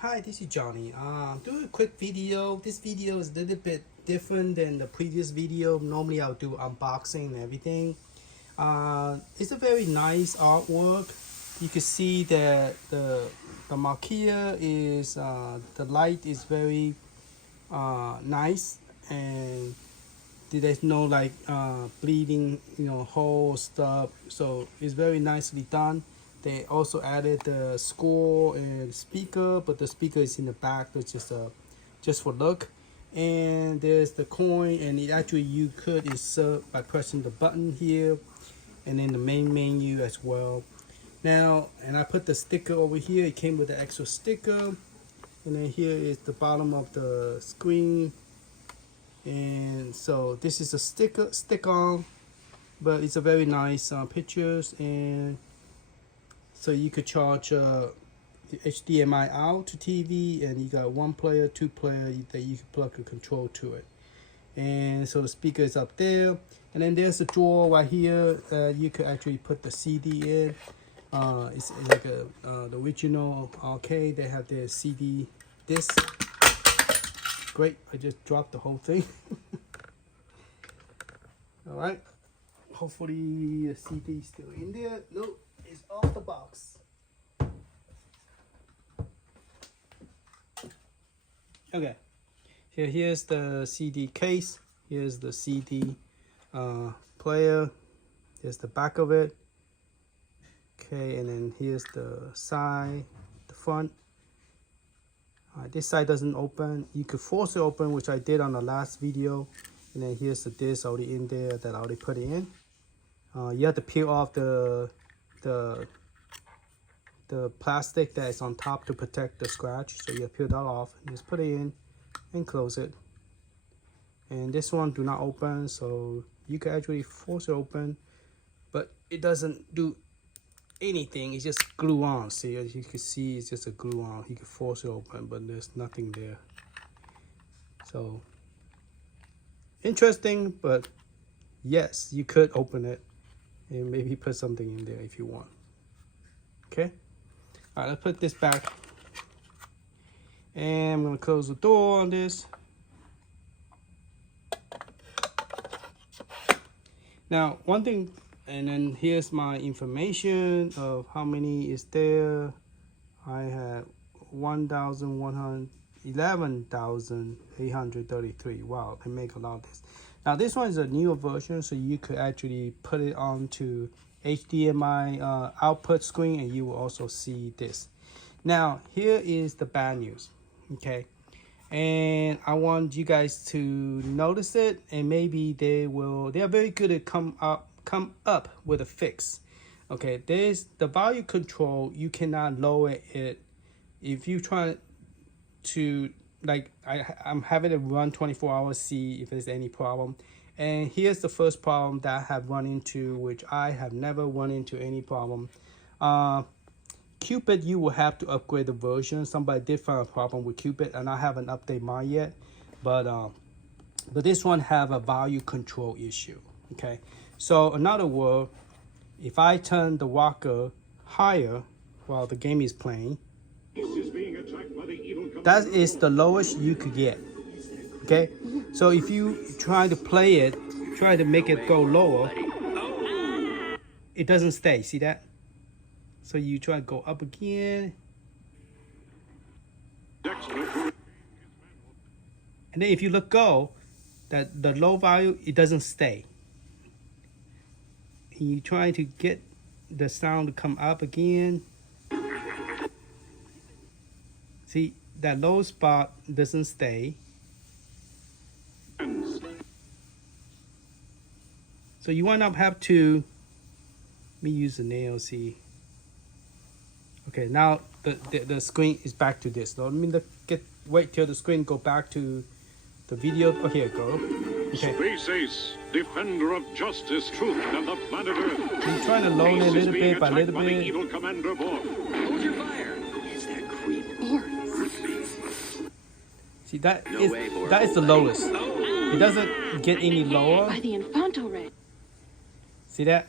Hi, this is Johnny. Doing a quick video. This video is a little bit different than the previous video. Normally I'll do unboxing and everything. It's a very nice artwork. You can see that the marquee is the light is very nice, and there's no like bleeding, hole stuff. So it's very nicely done. They also added the score and speaker, but the speaker is in the back, which is just for look. And there's the coin, and it actually you could insert by pressing the button here, and then the main menu as well. Now, and I put the sticker over here. It came with an extra sticker, and then here is the bottom of the screen. And so this is a stick on, but it's a very nice pictures. And so you could charge HDMI out to TV, and you got 1 player, 2 player that you can plug a control to it. And so the speaker is up there, and then there's a drawer right here. You could actually put the CD in. It's like the original arcade. They have their CD disc. Great, I just dropped the whole thing. All right, hopefully the CD is still in there. No, it's off the box. Okay, here's the CD case. Here's the CD player. Here's the back of it. Okay, and then here's the side, the front. This side doesn't open. You could force it open, which I did on the last video. And then here's the disc already in there that I already put it in. You have to peel off the plastic that is on top to protect the scratch. So you peel that off and just put it in and close it. And this one do not open, so you can actually force it open, but it doesn't do anything. It's just glue on. See, as you can see, it's just a glue on. You can force it open, but there's nothing there. So interesting, but yes, you could open it and maybe put something in there if you want. Okay, all right, let's put this back, and I'm gonna close the door on this. Now, one thing. And then here's my information of how many is there. I had 11,833. Wow, they make a lot of this. Now this one is a newer version, so you could actually put it onto HDMI output screen, and you will also see this. Now here is the bad news, okay? And I want you guys to notice it, and maybe they are very good at come up with a fix. Okay, there's the volume control. You cannot lower it if you try to, like, I'm having it run 24 hours, see if there's any problem. And here's the first problem that I have run into, which I have never run into any problem. Cupid, you will have to upgrade the version. Somebody did find a problem with Cupid, and I haven't updated mine yet, but this one have a volume control issue. Okay, so in other words, if I turn the rocker higher while the game is playing, that is the lowest you could get. Okay, so if you try to play it, try to make it go lower, it doesn't stay. See that? So you try to go up again, and then if you let go, that the low value, it doesn't stay. And you try to get the sound to come up again. See, that low spot doesn't stay. So you wind up have to, let me use the nail, see. Okay, now the screen is back to this. So let me wait till the screen go back to the video. Oh, here it go. Okay. Space Ace, defender of justice, truth, and the planet Earth. I'm trying to load it a little bit by little bit. Evil Commander Borg. Hold your fire. Is that creep or See, that is the lowest. It doesn't get any lower. By the Infanto Ray. See that?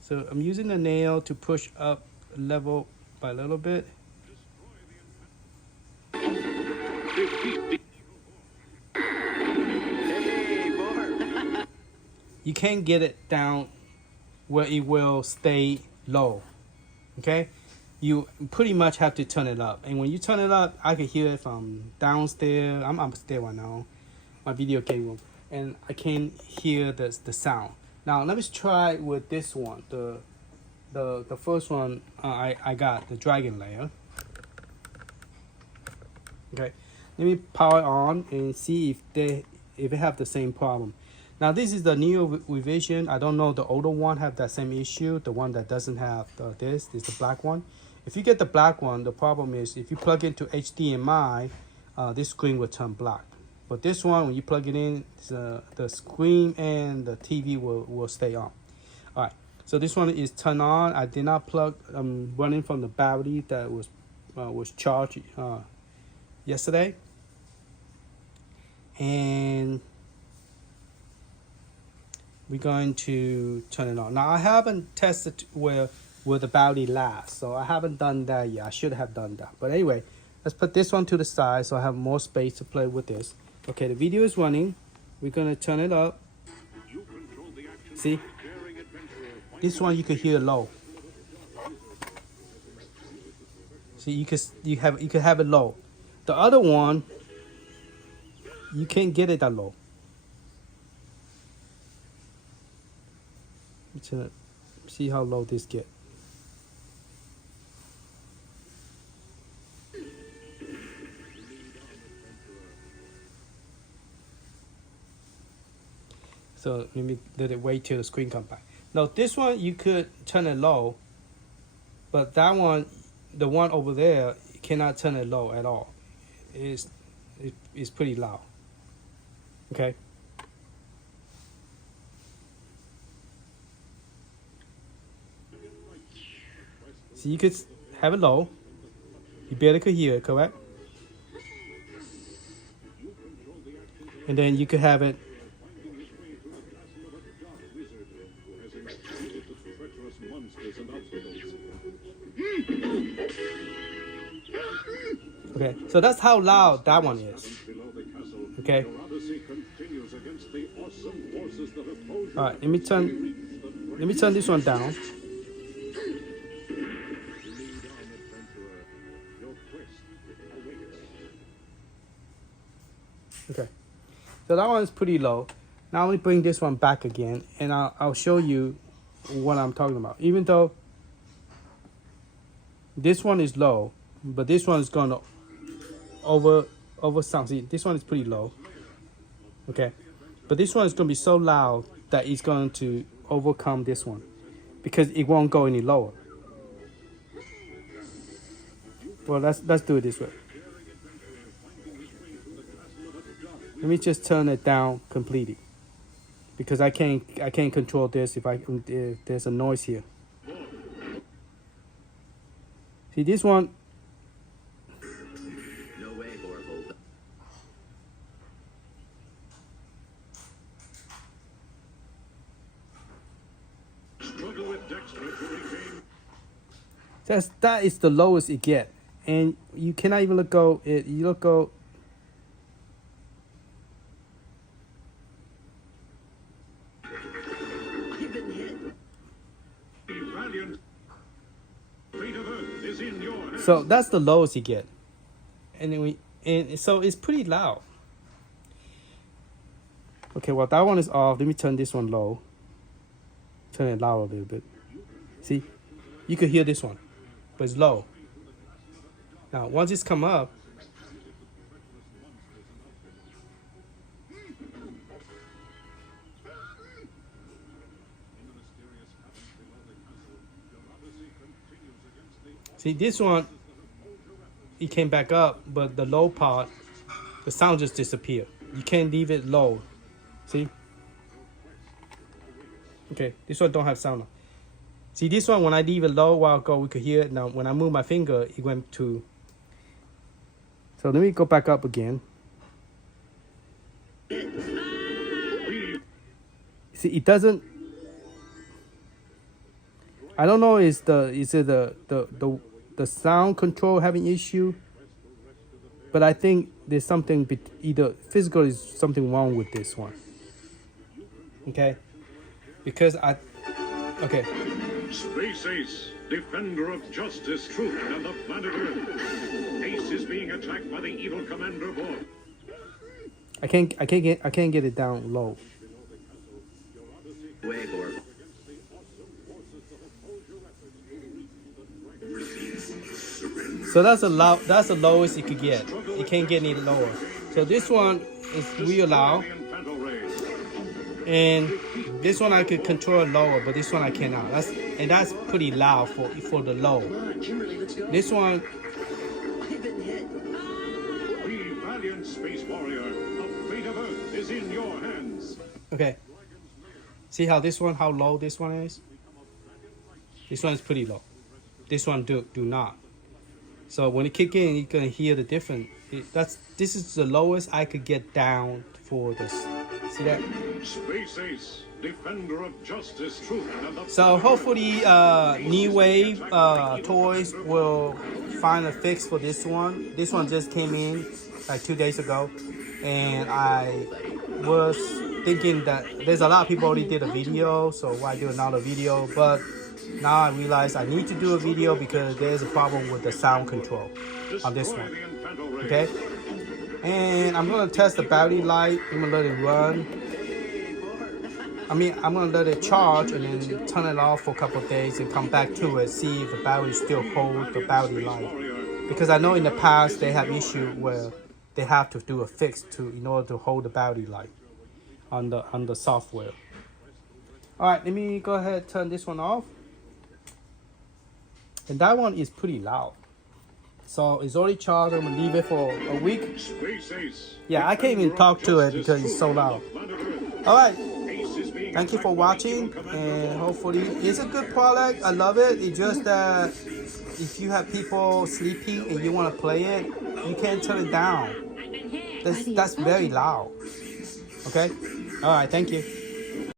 So I'm using the nail to push up level by a little bit. defeat the Hey, Bart. You can't get it down where it will stay low. Okay, you pretty much have to turn it up, and when you turn it up, I can hear it from downstairs. I'm upstairs right now, my video game room, and I can hear the sound. Now let me try with this one, the first one I got, the dragon layer. Okay, let me power it on and see if it have the same problem. Now this is the new revision. I don't know the older one have that same issue. The one that doesn't have this is the black one. If you get the black one, the problem is if you plug into HDMI, this screen will turn black. But this one, when you plug it in, the screen and the TV will stay on. All right. So this one is turned on. I did not plug. Running from the battery that was charged yesterday, and we're going to turn it on. Now I haven't tested where the battery lasts, so I haven't done that yet. I should have done that. But anyway, let's put this one to the side so I have more space to play with this. Okay, the video is running. We're gonna turn it up. See, this one you can hear low. See, you can have it low. The other one, you can't get it that low. Let's see how low this get. So let me let it wait till the screen comes back. Now this one you could turn it low, but that one, the one over there, you cannot turn it low at all. It's pretty loud. Okay. So you could have it low. You barely could hear it, correct? And then you could have it. Okay, so that's how loud that one is. Okay. All right, let me turn this one down. Okay, so that one is pretty low. Now let me bring this one back again, and I'll show you what I'm talking about. Even though this one is low, but this one is gonna over sound. See, this one is pretty low. Okay, but this one is gonna be so loud that it's going to overcome this one because it won't go any lower. Well, let's do it this way. Let me just turn it down completely because I can't control this if there's a noise here. See this one. No way, Orville. struggle with Dexter to regain. That is the lowest it get, and you cannot even let go. You let go. You've been hit. The valiant fate of Earth is in your hands. So that's the lowest you get, and so it's pretty loud. Okay, well that one is off. Let me turn this one low. Turn it loud a little bit. See, you could hear this one, but it's low. Now once it's come up, see this one, it came back up, but the low part, the sound just disappeared. You can't leave it low. See? Okay, this one don't have sound on. See this one, when I leave it low a while ago, we could hear it. Now when I move my finger, it went to. So let me go back up again. See, it doesn't. I don't know. Is it the sound control having issue, but I think there's something either physical is something wrong with this one. Okay, because okay. Space Ace, defender of justice, truth, and the planet Earth. Ace is being attacked by the evil Commander Borg. I can't get it down low. Way horrible. So that's the lowest you could get. You can't get any lower. So this one is real loud, and this one I could control lower, but this one I cannot. That's pretty loud for the low. Come on, Kimberly, let's go. This one, I've been hit. The valiant space warrior, the fate of Earth is in your hands. okay. See how low this one is? This one is pretty low. This one do not. So when it kick in, you can hear the difference. This is the lowest I could get down for this. See that? Space Ace, defender of justice, truth, and the So hopefully, New Wave Toys will find a fix for this one. This one just came in like 2 days ago, and I was thinking that there's a lot of people already did a video, so why do another video? But now I realize I need to do a video because there's a problem with the sound control on this one. Okay, and I'm gonna test the battery life. I'm gonna let it run. I'm gonna let it charge and then turn it off for a couple of days and come back to it, see if the battery still holds the battery life. Because I know in the past they have issue where they have to do a fix in order to hold the battery life on the software. All right, let me go ahead and turn this one off. And that one is pretty loud. So it's already charged. I'm gonna leave it for a week. Space Ace, Yeah, I can't even talk to it because it's so loud. All right. Thank you for watching, and hopefully it's a good product. I love it. It's just that if you have people sleeping and you want to play it, you can't turn it down. That's very loud. Okay? All right, thank you.